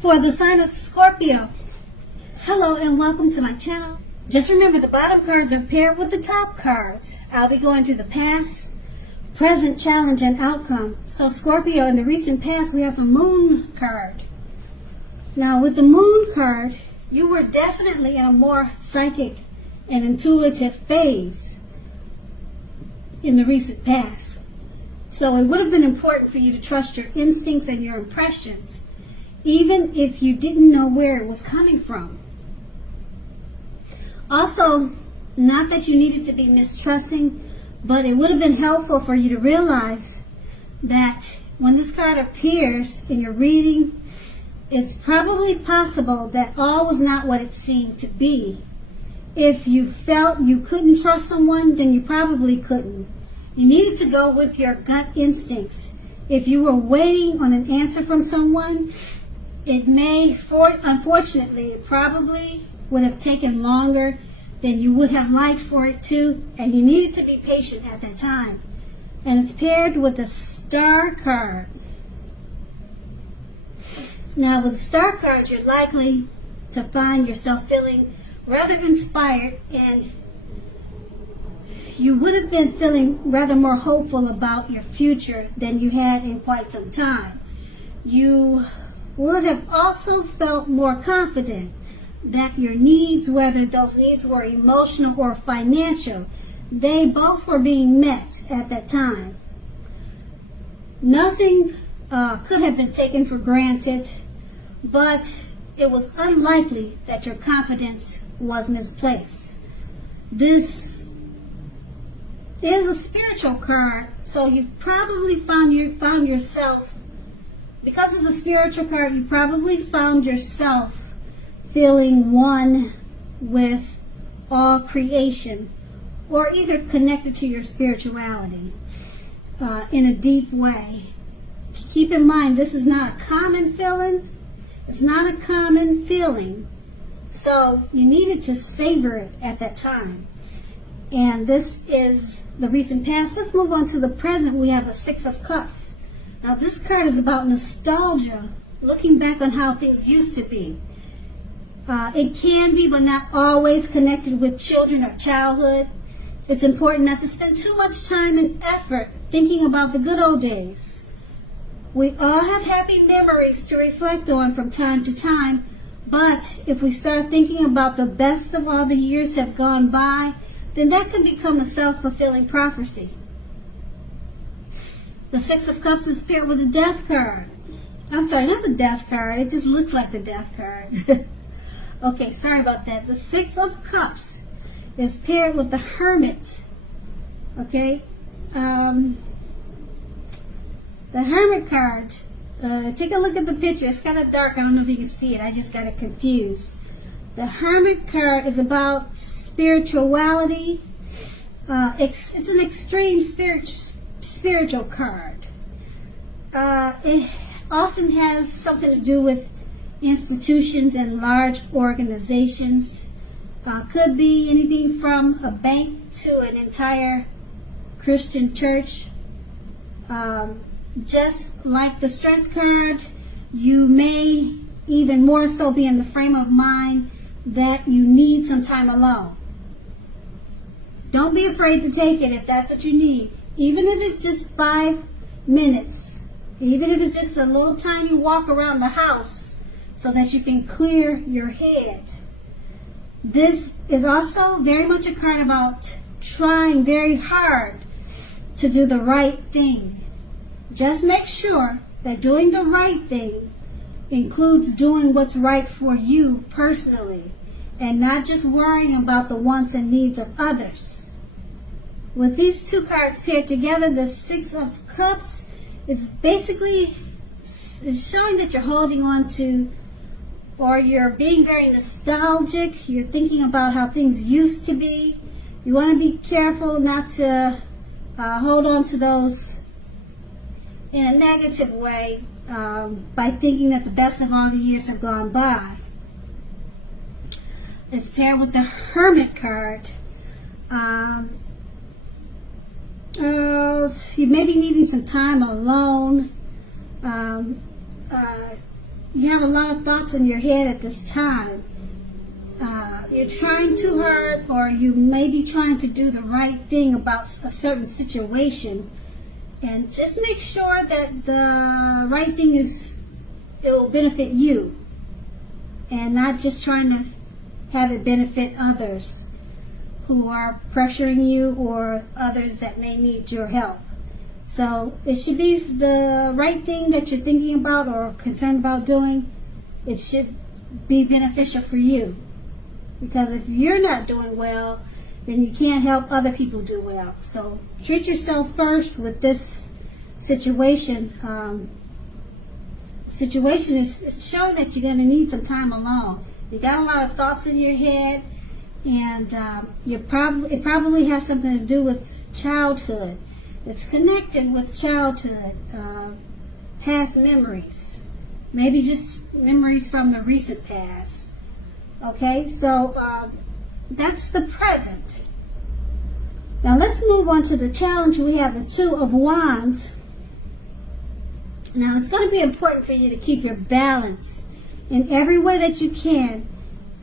For the sign of Scorpio, hello and welcome to my channel. Just remember the bottom cards are paired with the top cards. I'll be going through the past, present, challenge, and outcome. So Scorpio, in the recent past, we have the moon card. Now with the moon card, you were definitely in a more psychic and intuitive phase in the recent past. So it would have been important for you to trust your instincts and your impressions, even if you didn't know where it was coming from. Also, not that you needed to be mistrusting, but it would have been helpful for you to realize that when this card appears in your reading, it's probably possible that all was not what it seemed to be. If you felt you couldn't trust someone, then you probably couldn't. You needed to go with your gut instincts. If you were waiting on an answer from someone, unfortunately, it probably would have taken longer than you would have liked for it to, and you needed to be patient at that time. And it's paired with the Star card. Now, with the Star card, you're likely to find yourself feeling rather inspired, and you would have been feeling rather more hopeful about your future than you had in quite some time. You would have also felt more confident that your needs, whether those needs were emotional or financial, they both were being met at that time. Nothing could have been taken for granted, but it was unlikely that your confidence was misplaced. This is a spiritual card, so you probably found yourself, because it's a spiritual card, you probably found yourself feeling one with all creation, or either connected to your spirituality in a deep way. Keep in mind, this is not a common feeling. It's not a common feeling, so you needed to savor it at that time. And this is the recent past. Let's move on to the present. We have the Six of Cups. Now this card is about nostalgia, looking back on how things used to be. It can be, but not always, connected with children or childhood. It's important not to spend too much time and effort thinking about the good old days. We all have happy memories to reflect on from time to time, but if we start thinking about the best of all the years have gone by, then that can become a self-fulfilling prophecy. The Six of Cups is paired with the Death card. I'm sorry, not the Death card. It just looks like the Death card. Okay, sorry about that. The Six of Cups is paired with the Hermit. Okay? The Hermit card, take a look at the picture. It's kind of dark. I don't know if you can see it. I just got it confused. The Hermit card is about spirituality. It's an extreme spiritual card. It often has something to do with institutions and large organizations. Could be anything from a bank to an entire Christian church. Just like the Strength card, you may even more so be in the frame of mind that you need some time alone. Don't be afraid to take it if that's what you need. Even if it's just 5 minutes. Even if it's just a little tiny walk around the house so that you can clear your head. This is also very much a card about trying very hard to do the right thing. Just make sure that doing the right thing includes doing what's right for you personally, and not just worrying about the wants and needs of others. With these two cards paired together, the Six of Cups is basically showing that you're holding on to, or you're being very nostalgic. You're thinking about how things used to be. You want to be careful not to hold on to those in a negative way by thinking that the best of all the years have gone by. It's paired with the Hermit card. You may be needing some time alone. you have a lot of thoughts in your head at this time. You're trying too hard, or you may be trying to do the right thing about a certain situation. And just make sure that the right thing it will benefit you, and not just trying to have it benefit others who are pressuring you or others that may need your help. So it should be the right thing that you're thinking about or concerned about doing. It should be beneficial for you. Because if you're not doing well, then you can't help other people do well. So treat yourself first with this situation. Situation is showing that you're going to need some time alone. You got a lot of thoughts in your head, and it probably has something to do with childhood. It's connected with childhood, past memories, maybe just memories from the recent past. Okay, so that's the present. Now let's move on to the challenge. We have the Two of Wands. Now it's going to be important for you to keep your balance in every way that you can,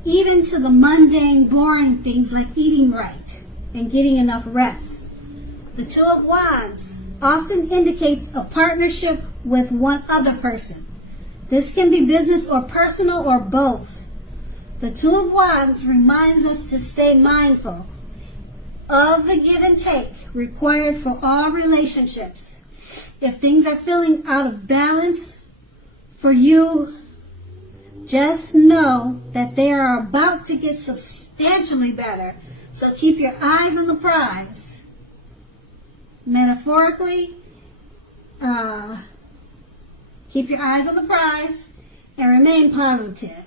even to the mundane, boring things like eating right and getting enough rest. The Two of Wands often indicates a partnership with one other person. This can be business or personal or both. The Two of Wands reminds us to stay mindful of the give and take required for all relationships. If things are feeling out of balance for you, just know that they are about to get substantially better. So keep your eyes on the prize. Metaphorically, keep your eyes on the prize and remain positive.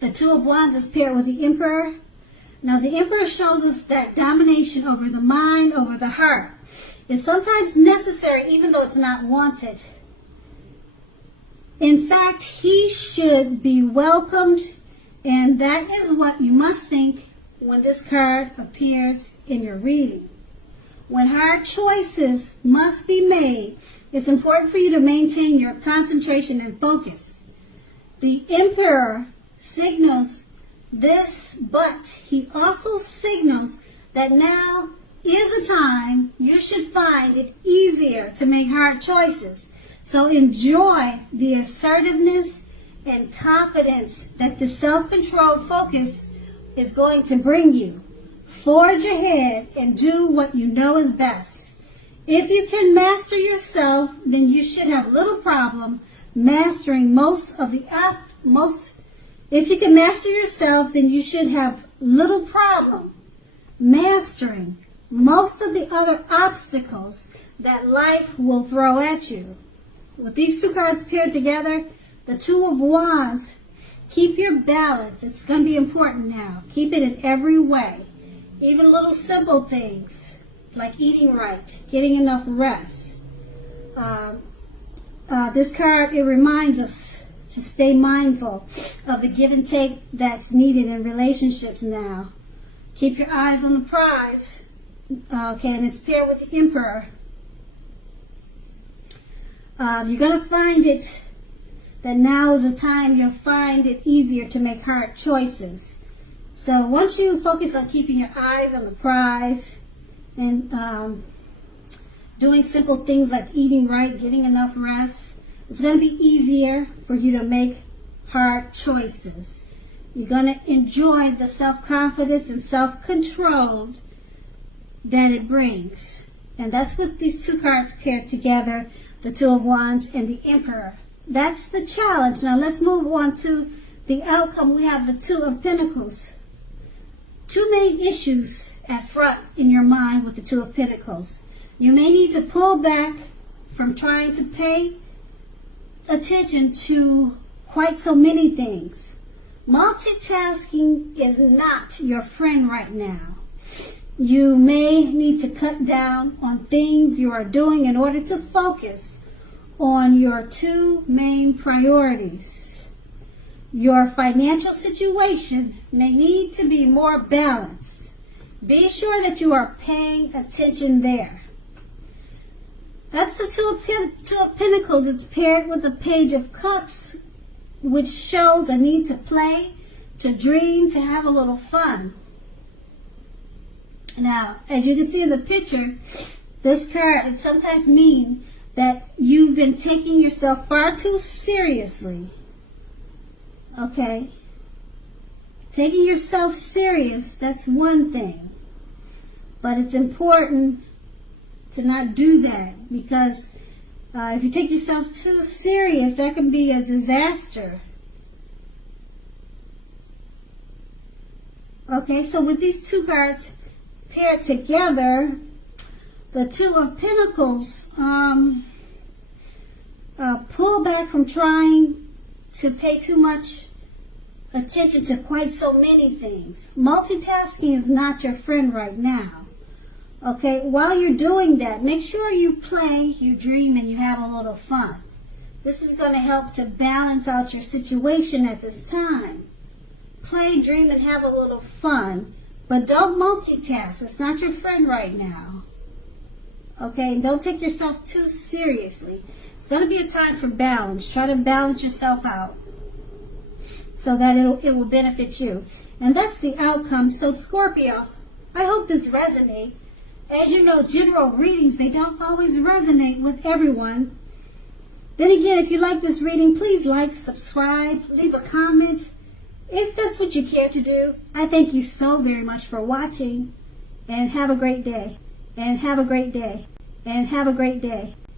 The Two of Wands is paired with the Emperor. Now the Emperor shows us that domination over the mind, over the heart, is sometimes necessary even though it's not wanted. In fact, he should be welcomed, and that is what you must think when this card appears in your reading. When hard choices must be made, it's important for you to maintain your concentration and focus. The Emperor signals this, but he also signals that now is a time you should find it easier to make hard choices. So enjoy the assertiveness and confidence that the self-controlled focus is going to bring you. Forge ahead and do what you know is best. If you can master yourself, then you should have little problem mastering If you can master yourself, then you should have little problem mastering most of the other obstacles that life will throw at you. With these two cards paired together, the Two of Wands, keep your balance. It's going to be important now. Keep it in every way. Even little simple things like eating right, getting enough rest. This card, it reminds us to stay mindful of the give and take that's needed in relationships now. Keep your eyes on the prize. Okay, and it's paired with the Emperor. You're going to find it that now is the time you'll find it easier to make hard choices. So once you focus on keeping your eyes on the prize and doing simple things like eating right, getting enough rest, it's going to be easier for you to make hard choices. You're going to enjoy the self-confidence and self-control that it brings. And that's what these two cards paired together, the Two of Wands and the Emperor. That's the challenge. Now let's move on to the outcome. We have the Two of Pentacles. Two main issues at front in your mind with the Two of Pentacles. You may need to pull back from trying to pay attention to quite so many things. Multitasking is not your friend right now. You may need to cut down on things you are doing in order to focus on your two main priorities. Your financial situation may need to be more balanced. Be sure that you are paying attention there. That's the Two of Pentacles. It's paired with the Page of Cups, which shows a need to play, to dream, to have a little fun. Now, as you can see in the picture, this card, it sometimes means that you've been taking yourself far too seriously. Okay? Taking yourself serious, that's one thing. But it's important to not do that, because if you take yourself too serious, that can be a disaster. Okay, so with these two cards paired together, the Two of Pentacles, pull back from trying to pay too much attention to quite so many things. Multitasking is not your friend right now. Okay, while you're doing that, make sure you play, you dream, and you have a little fun. This is going to help to balance out your situation at this time. Play, dream, and have a little fun, but don't multitask. It's not your friend right now. Okay, and don't take yourself too seriously. It's going to be a time for balance. Try to balance yourself out so that it will benefit you. And that's the outcome. So Scorpio, I hope this resonates. As you know, general readings, they don't always resonate with everyone. Then again, if you like this reading, please like, subscribe, leave a comment. If that's what you care to do, I thank you so very much for watching. And have a great day. And have a great day. And have a great day.